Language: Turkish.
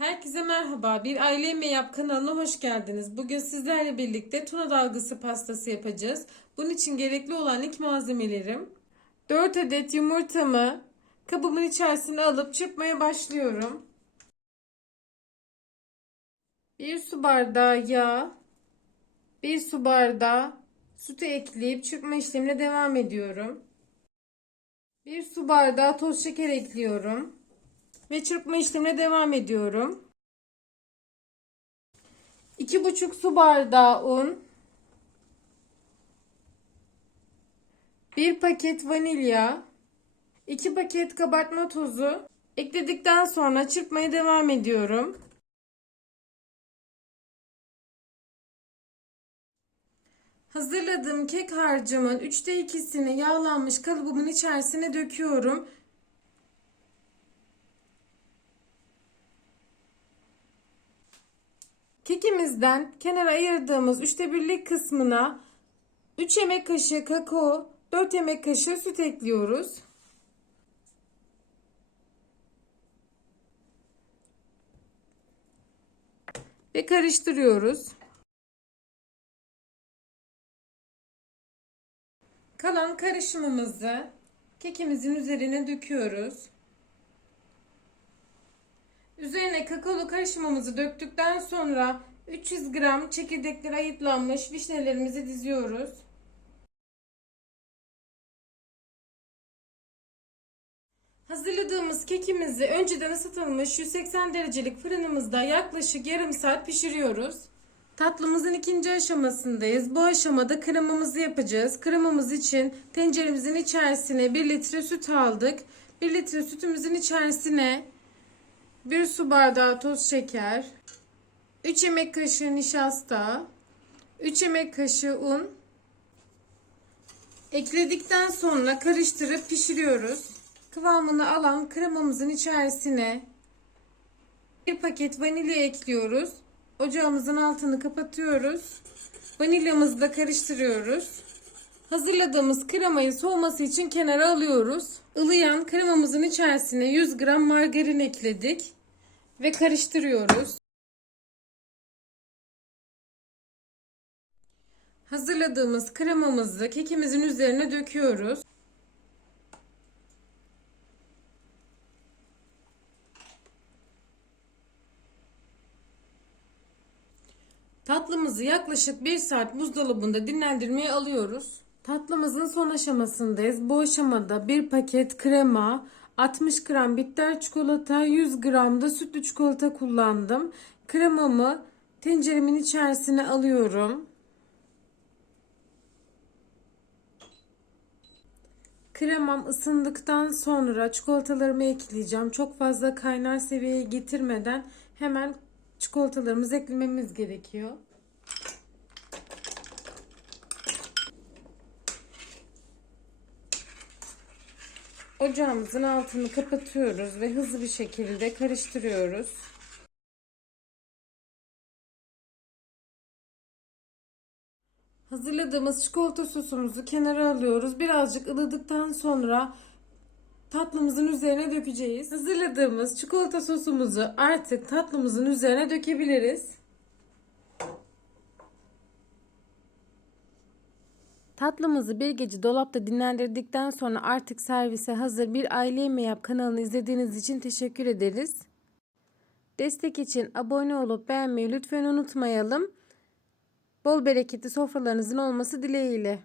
Herkese merhaba. Bir Aile Yemeği Yap kanalına hoş geldiniz. Bugün sizlerle birlikte tuna dalgısı pastası yapacağız. Bunun için gerekli olan ilk malzemelerim 4 adet yumurtamı kabımın içerisine alıp çırpmaya başlıyorum. 1 su bardağı yağ, 1 su bardağı sütü ekleyip çırpma işlemine devam ediyorum. 1 su bardağı toz şeker ekliyorum ve çırpma işlemine devam ediyorum. 2,5 su bardağı un, 1 paket vanilya, 2 paket kabartma tozu ekledikten sonra çırpmaya devam ediyorum. Hazırladığım kek harcımın 3'te 2'sini yağlanmış kalıbımın içerisine döküyorum. Kekimizden kenara ayırdığımız üçte birlik kısmına 3 yemek kaşığı kakao, 4 yemek kaşığı süt ekliyoruz. Ve karıştırıyoruz. Kalan karışımımızı kekimizin üzerine döküyoruz. Üzerine kakaolu karışımımızı döktükten sonra 300 gram çekirdekleri ayıtlanmış vişnelerimizi diziyoruz. Hazırladığımız kekimizi önceden ısıtılmış 180 derecelik fırınımızda yaklaşık yarım saat pişiriyoruz. Tatlımızın ikinci aşamasındayız. Bu aşamada kremamızı yapacağız. Kremamız için tenceremizin içerisine 1 litre süt aldık. 1 litre sütümüzün içerisine 1 su bardağı toz şeker, 3 yemek kaşığı nişasta, 3 yemek kaşığı un ekledikten sonra karıştırıp pişiriyoruz. Kıvamını alan kremamızın içerisine bir paket vanilya ekliyoruz. Ocağımızın altını kapatıyoruz. Vanilyamızı da karıştırıyoruz. Hazırladığımız kremayı soğuması için kenara alıyoruz. Ilıyan kremamızın içerisine 100 gram margarin ekledik ve karıştırıyoruz. Hazırladığımız kremamızı kekimizin üzerine döküyoruz. Tatlımızı yaklaşık 1 saat buzdolabında dinlendirmeye alıyoruz. Tatlımızın son aşamasındayız. Bu aşamada bir paket krema, 60 gram bitter çikolata, 100 gram da sütlü çikolata kullandım. Kremamı tenceremin içerisine alıyorum. Kremam ısındıktan sonra çikolatalarımı ekleyeceğim. Çok fazla kaynar seviyeye getirmeden hemen çikolatalarımızı eklememiz gerekiyor. Ocağımızın altını kapatıyoruz ve hızlı bir şekilde karıştırıyoruz. Hazırladığımız çikolata sosumuzu kenara alıyoruz. Birazcık ılıdıktan sonra tatlımızın üzerine dökeceğiz. Hazırladığımız çikolata sosumuzu artık tatlımızın üzerine dökebiliriz. Tatlımızı bir gece dolapta dinlendirdikten sonra artık servise hazır bir aile yemeği yap kanalını izlediğiniz için teşekkür ederiz. Destek için abone olup beğenmeyi lütfen unutmayalım. Bol bereketli sofralarınızın olması dileğiyle.